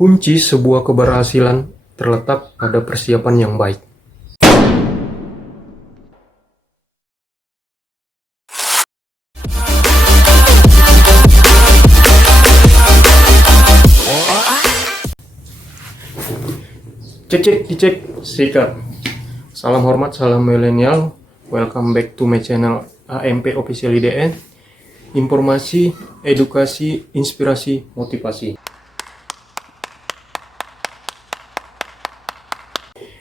Kunci sebuah keberhasilan terletak pada persiapan yang baik. Dicek, sikat. Salam hormat, salam milenial. Welcome back to my channel AMP Official IDN. Informasi, edukasi, inspirasi, motivasi.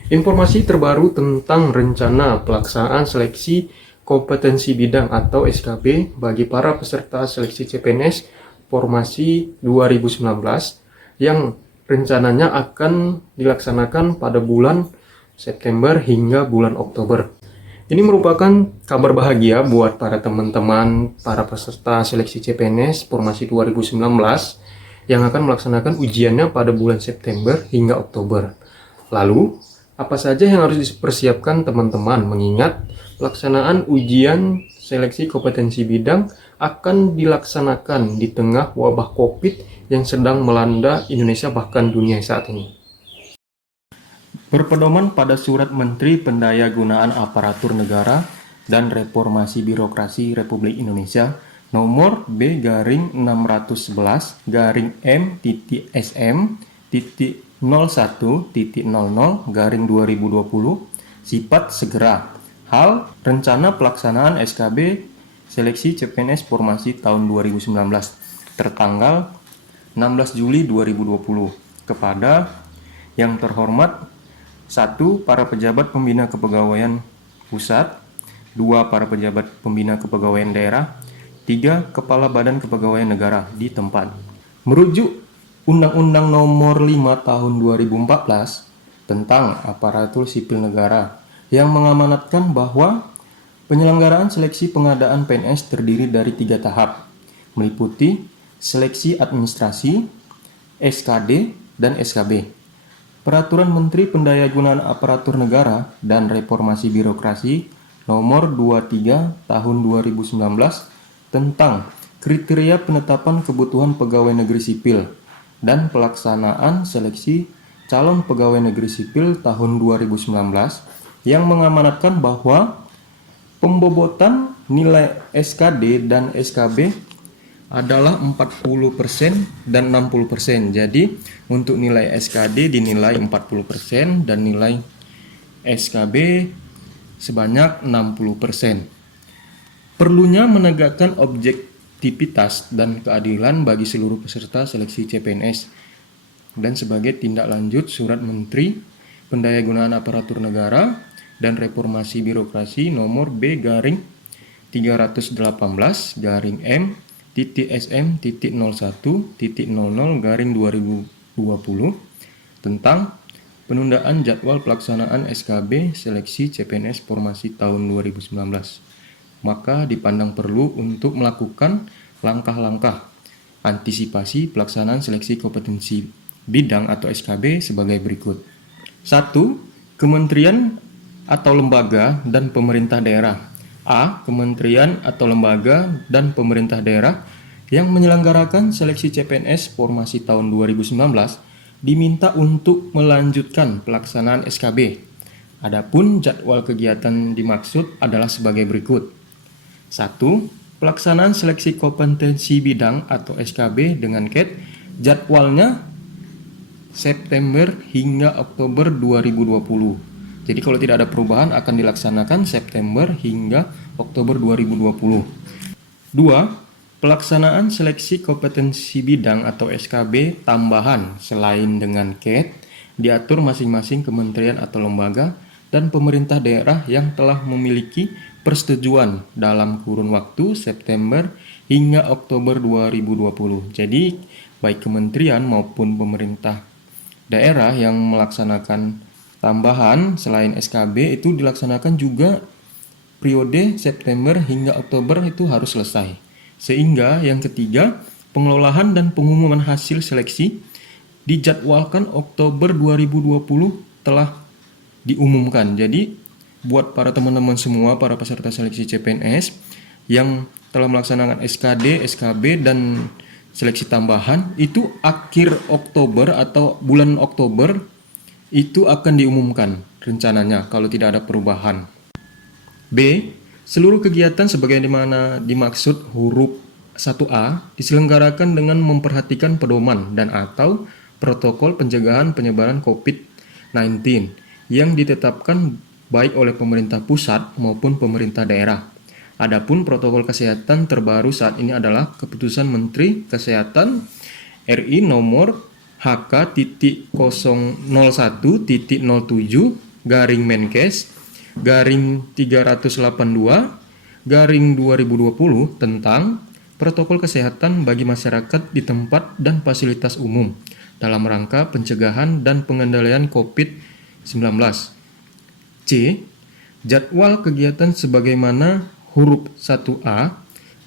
Informasi terbaru tentang rencana pelaksanaan seleksi kompetensi bidang atau SKB bagi para peserta seleksi CPNS Formasi 2019 yang rencananya akan dilaksanakan pada bulan September hingga bulan Oktober. Ini merupakan kabar bahagia buat para teman-teman, para peserta seleksi CPNS Formasi 2019 yang akan melaksanakan ujiannya pada bulan September hingga Oktober. Lalu, apa saja yang harus dipersiapkan teman-teman mengingat pelaksanaan ujian seleksi kompetensi bidang akan dilaksanakan di tengah wabah COVID yang sedang melanda Indonesia bahkan dunia saat ini. Berpedoman pada Surat Menteri Pendayagunaan Aparatur Negara dan Reformasi Birokrasi Republik Indonesia nomor B-SM.SM.01.00/2020 sifat segera hal rencana pelaksanaan SKB seleksi CPNS Formasi tahun 2019 tertanggal 16 Juli 2020 kepada yang terhormat 1. Para pejabat pembina kepegawaian pusat, 2. Para pejabat pembina kepegawaian daerah, 3. Kepala Badan Kepegawaian Negara di tempat. Merujuk Undang-Undang Nomor 5 Tahun 2014 tentang Aparatur Sipil Negara yang mengamanatkan bahwa penyelenggaraan seleksi pengadaan PNS terdiri dari 3 tahap, meliputi seleksi administrasi, SKD, dan SKB. Peraturan Menteri Pendayagunaan Aparatur Negara dan Reformasi Birokrasi Nomor 23 Tahun 2019 tentang kriteria penetapan kebutuhan pegawai negeri sipil dan pelaksanaan seleksi calon pegawai negeri sipil tahun 2019 yang mengamanatkan bahwa pembobotan nilai SKD dan SKB adalah 40% dan 60%. Jadi untuk nilai SKD dinilai 40% dan nilai SKB sebanyak 60%. Perlunya menegakkan objektivitas dan keadilan bagi seluruh peserta seleksi CPNS dan sebagai tindak lanjut Surat Menteri Pendayagunaan Aparatur Negara dan Reformasi Birokrasi nomor B-SM.01.00/2020 tentang penundaan jadwal pelaksanaan SKB seleksi CPNS Formasi tahun 2019. Maka dipandang perlu untuk melakukan langkah-langkah antisipasi pelaksanaan seleksi kompetensi bidang atau SKB sebagai berikut. 1. Kementerian atau lembaga dan pemerintah daerah. A. Kementerian atau lembaga dan pemerintah daerah yang menyelenggarakan seleksi CPNS Formasi tahun 2019 diminta untuk melanjutkan pelaksanaan SKB. Adapun jadwal kegiatan dimaksud adalah sebagai berikut. 1. Pelaksanaan seleksi kompetensi bidang atau SKB dengan KET jadwalnya September hingga Oktober 2020. Jadi kalau tidak ada perubahan akan dilaksanakan September hingga Oktober 2020. 2. Pelaksanaan seleksi kompetensi bidang atau SKB tambahan selain dengan KET diatur masing-masing kementerian atau lembaga dan pemerintah daerah yang telah memiliki persetujuan dalam kurun waktu September hingga Oktober 2020. Jadi baik kementerian maupun pemerintah daerah yang melaksanakan tambahan selain SKB itu dilaksanakan juga periode September hingga Oktober itu harus selesai. Sehingga yang ketiga, pengelolaan dan pengumuman hasil seleksi dijadwalkan Oktober 2020 telah diumumkan. Jadi buat para teman-teman semua, para peserta seleksi CPNS yang telah melaksanakan SKD, SKB dan seleksi tambahan itu akhir Oktober atau bulan Oktober itu akan diumumkan rencananya kalau tidak ada perubahan. B. Seluruh kegiatan sebagaimana dimaksud huruf 1A diselenggarakan dengan memperhatikan pedoman dan atau protokol pencegahan penyebaran COVID-19 yang ditetapkan baik oleh pemerintah pusat maupun pemerintah daerah. Adapun protokol kesehatan terbaru saat ini adalah Keputusan Menteri Kesehatan RI nomor HK.01.07.0382/382/2020 tentang protokol kesehatan bagi masyarakat di tempat dan fasilitas umum dalam rangka pencegahan dan pengendalian COVID-19. C. Jadwal kegiatan sebagaimana huruf 1A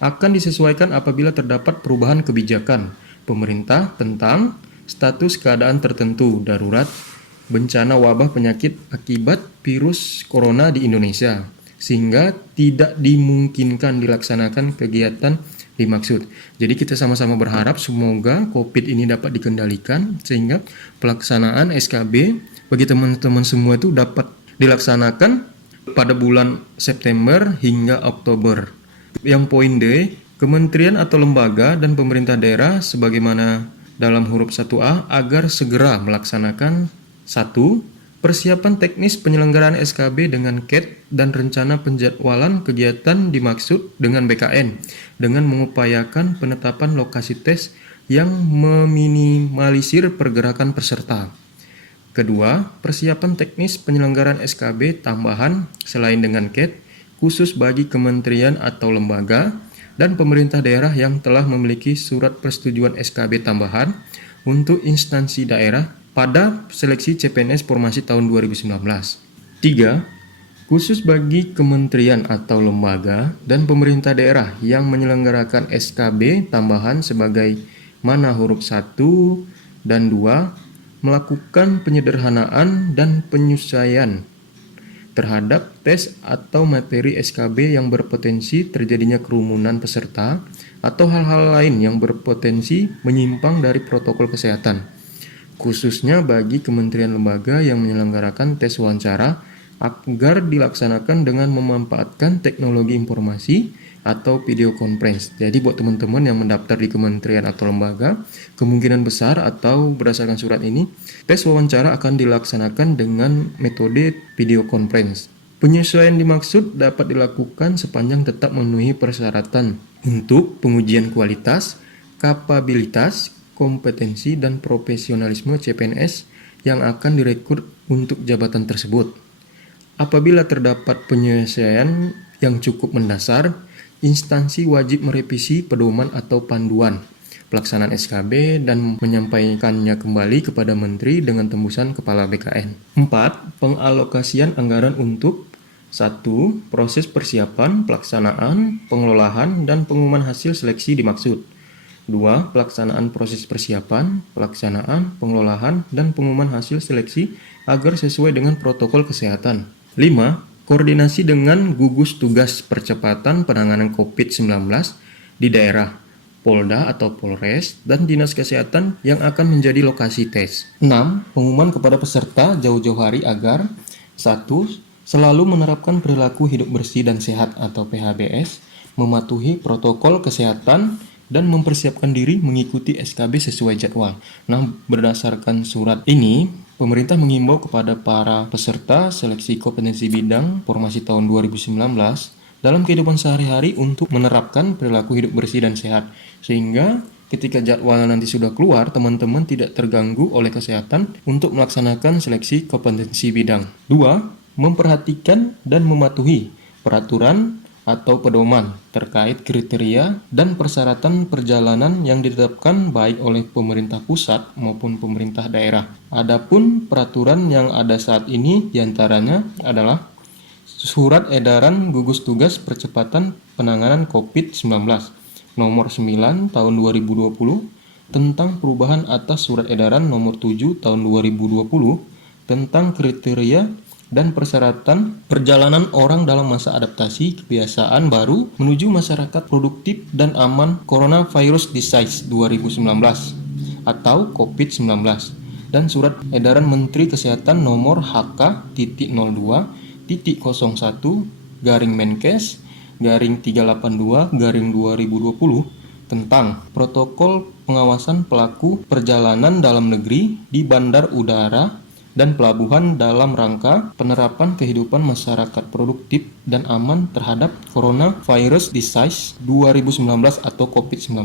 akan disesuaikan apabila terdapat perubahan kebijakan pemerintah tentang status keadaan tertentu darurat bencana wabah penyakit akibat virus corona di Indonesia, sehingga tidak dimungkinkan dilaksanakan kegiatan dimaksud. Jadi kita sama-sama berharap semoga COVID ini dapat dikendalikan sehingga pelaksanaan SKB bagi teman-teman semua itu dapat dilaksanakan pada bulan September hingga Oktober. Yang poin D, kementerian atau lembaga dan pemerintah daerah sebagaimana dalam huruf 1A agar segera melaksanakan 1. Persiapan teknis penyelenggaraan SKB dengan KET dan rencana penjadwalan kegiatan dimaksud dengan BKN dengan mengupayakan penetapan lokasi tes yang meminimalisir pergerakan peserta. Kedua, persiapan teknis penyelenggaraan SKB tambahan selain dengan KET khusus bagi kementerian atau lembaga dan pemerintah daerah yang telah memiliki surat persetujuan SKB tambahan untuk instansi daerah pada seleksi CPNS Formasi tahun 2019. 3. Khusus bagi kementerian atau lembaga dan pemerintah daerah yang menyelenggarakan SKB tambahan sebagai mana huruf 1 dan 2 melakukan penyederhanaan dan penyesuaian terhadap tes atau materi SKB yang berpotensi terjadinya kerumunan peserta atau hal-hal lain yang berpotensi menyimpang dari protokol kesehatan, khususnya bagi kementerian lembaga yang menyelenggarakan tes wawancara agar dilaksanakan dengan memanfaatkan teknologi informasi atau video conference. Jadi buat teman-teman yang mendaftar di kementerian atau lembaga, kemungkinan besar atau berdasarkan surat ini, tes wawancara akan dilaksanakan dengan metode video conference. Penyesuaian dimaksud dapat dilakukan sepanjang tetap memenuhi persyaratan untuk pengujian kualitas, kapabilitas, kompetensi, dan profesionalisme CPNS yang akan direkrut untuk jabatan tersebut. Apabila terdapat penyesuaian yang cukup mendasar, instansi wajib merevisi pedoman atau panduan pelaksanaan SKB dan menyampaikannya kembali kepada Menteri dengan tembusan Kepala BKN. 4. Pengalokasian anggaran untuk 1. Proses persiapan, pelaksanaan, pengelolaan, dan pengumuman hasil seleksi dimaksud. 2. Pelaksanaan proses persiapan, pelaksanaan, pengelolaan, dan pengumuman hasil seleksi agar sesuai dengan protokol kesehatan. 5. Koordinasi dengan gugus tugas percepatan penanganan COVID-19 di daerah, Polda atau Polres, dan Dinas Kesehatan yang akan menjadi lokasi tes. 6. Pengumuman kepada peserta jauh-jauh hari agar 1. Selalu menerapkan perilaku hidup bersih dan sehat atau PHBS, mematuhi protokol kesehatan, dan mempersiapkan diri mengikuti SKB sesuai jadwal. Nah, berdasarkan surat ini, pemerintah mengimbau kepada para peserta seleksi kompetensi bidang formasi tahun 2019 dalam kehidupan sehari-hari untuk menerapkan perilaku hidup bersih dan sehat. Sehingga ketika jadwal nanti sudah keluar, teman-teman tidak terganggu oleh kesehatan untuk melaksanakan seleksi kompetensi bidang. 2. Memperhatikan dan mematuhi peraturan atau pedoman terkait kriteria dan persyaratan perjalanan yang ditetapkan baik oleh pemerintah pusat maupun pemerintah daerah. Adapun peraturan yang ada saat ini diantaranya adalah Surat Edaran Gugus Tugas Percepatan Penanganan COVID-19 nomor 9 tahun 2020 tentang perubahan atas Surat Edaran nomor 7 tahun 2020 tentang kriteria dan persyaratan perjalanan orang dalam masa adaptasi kebiasaan baru menuju masyarakat produktif dan aman Coronavirus Disease 2019 atau COVID-19 dan Surat Edaran Menteri Kesehatan nomor HK.02.01/Menkes/382/2020 tentang protokol pengawasan pelaku perjalanan dalam negeri di bandar udara dan pelabuhan dalam rangka penerapan kehidupan masyarakat produktif dan aman terhadap Coronavirus Disease 2019 atau COVID-19.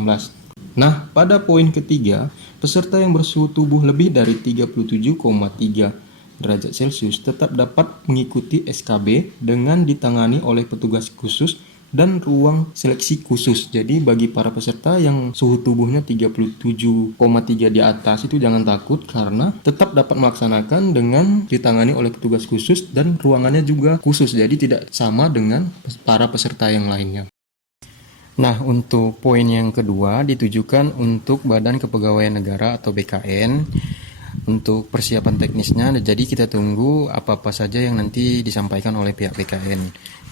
Nah, pada poin ketiga, peserta yang bersuhu tubuh lebih dari 37,3 derajat Celcius tetap dapat mengikuti SKB dengan ditangani oleh petugas khusus dan ruang seleksi khusus. Jadi bagi para peserta yang suhu tubuhnya 37,3 di atas itu jangan takut karena tetap dapat melaksanakan dengan ditangani oleh petugas khusus dan ruangannya juga khusus. Jadi tidak sama dengan para peserta yang lainnya. Nah, untuk poin yang kedua ditujukan untuk Badan Kepegawaian Negara atau BKN. Untuk persiapan teknisnya, jadi kita tunggu apa-apa saja yang nanti disampaikan oleh pihak BKN.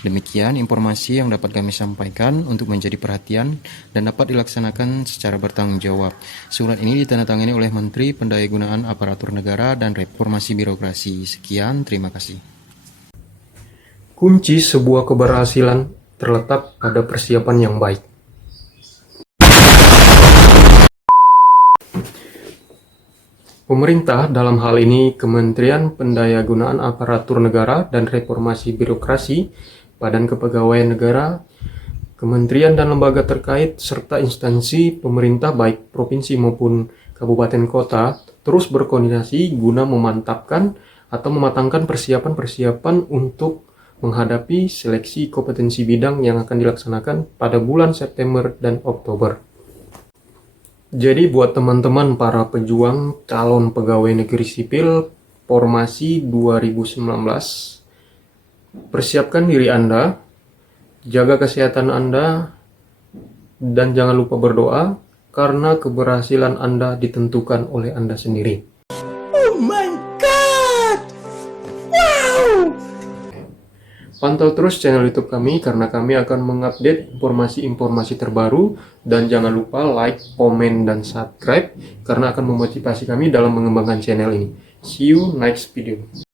Demikian informasi yang dapat kami sampaikan untuk menjadi perhatian dan dapat dilaksanakan secara bertanggung jawab. Surat ini ditandatangani oleh Menteri Pendayagunaan Aparatur Negara dan Reformasi Birokrasi. Sekian, terima kasih. Kunci sebuah keberhasilan terletak pada persiapan yang baik. Pemerintah, dalam hal ini Kementerian Pendayagunaan Aparatur Negara dan Reformasi Birokrasi, Badan Kepegawaian Negara, kementerian dan lembaga terkait, serta instansi pemerintah baik provinsi maupun kabupaten kota terus berkoordinasi guna memantapkan atau mematangkan persiapan-persiapan untuk menghadapi seleksi kompetensi bidang yang akan dilaksanakan pada bulan September dan Oktober. Jadi buat teman-teman para pejuang calon pegawai negeri sipil Formasi 2019, persiapkan diri Anda, jaga kesehatan Anda, dan jangan lupa berdoa karena keberhasilan Anda ditentukan oleh Anda sendiri. Oh my God! Wow! Pantau terus channel YouTube kami karena kami akan mengupdate informasi-informasi terbaru, dan jangan lupa like, komen, dan subscribe karena akan memotivasi kami dalam mengembangkan channel ini. See you next video.